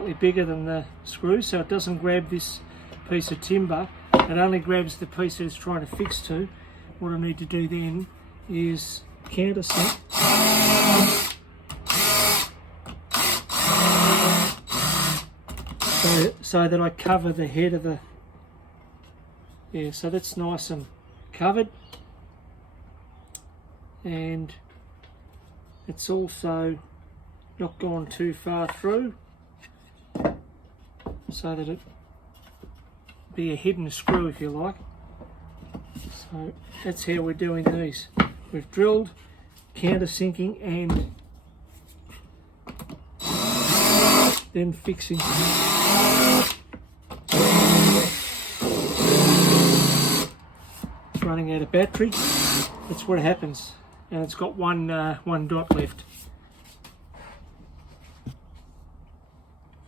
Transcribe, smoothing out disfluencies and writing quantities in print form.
slightly bigger than the screw, so it doesn't grab this piece of timber. It only grabs the piece that it's trying to fix to. What I need to do then is countersink. So that I cover the head of the... Yeah, so that's nice and covered. And it's also not gone too far through, so that it be a hidden screw, if you like. So that's how we're doing these. We've drilled, countersinking, and then fixing. It's running out of battery. That's what happens, and it's got one dot left.